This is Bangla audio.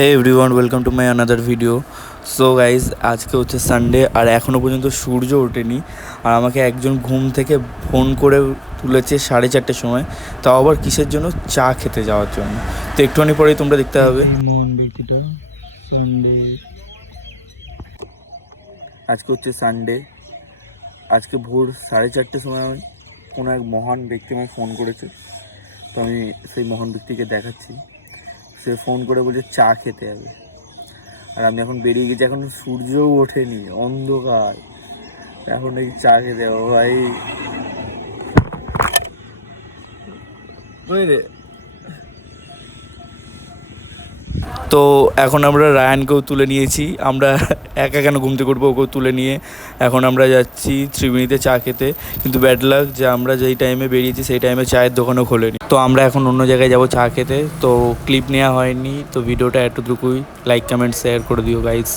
Hey everyone, welcome to my another video. So guys, আজকে হচ্ছে সানডে আর এখনও পর্যন্ত সূর্য ওঠেনি। আর আমাকে একজন ঘুম থেকে ফোন করে তুলেছে 4:30টার সময়, তাও আবার কিসের জন্য? চা খেতে যাওয়ার জন্য। তো একটুখানি পরেই তোমরা দেখতে হবে। সানডে, আজকে হচ্ছে সানডে। আজকে ভোর 4:30টার সময় আমি কোনো এক মহান ব্যক্তি আমায় ফোন করেছে। তো আমি সেই মহান ব্যক্তিকে দেখাচ্ছি। সে ফোন করে বলছে চা খেতে হবে। আর আমি এখন বেরিয়ে গেছি, এখন সূর্যও ওঠেনি, অন্ধকার, এখন নাকি চা খেতে যাবো ভাই। রে তো এখন আমরা রায়ানকেও তুলে নিয়েছি। আমরা একা কেন ঘুমতে করবো, ওকেও তুলে নিয়ে এখন আমরা যাচ্ছি ত্রিবেণীতে চা খেতে। কিন্তু ব্যাড লাক যে আমরা যেই টাইমে বেরিয়েছি সেই টাইমে চায়ের দোকানও খোলেনি। তো আমরা এখন অন্য জায়গায় যাব চা খেতে। তো ক্লিপ নেওয়া হয়নি, তো ভিডিওটা এতটুকুই। লাইক কমেন্ট শেয়ার করে দিও গাইস।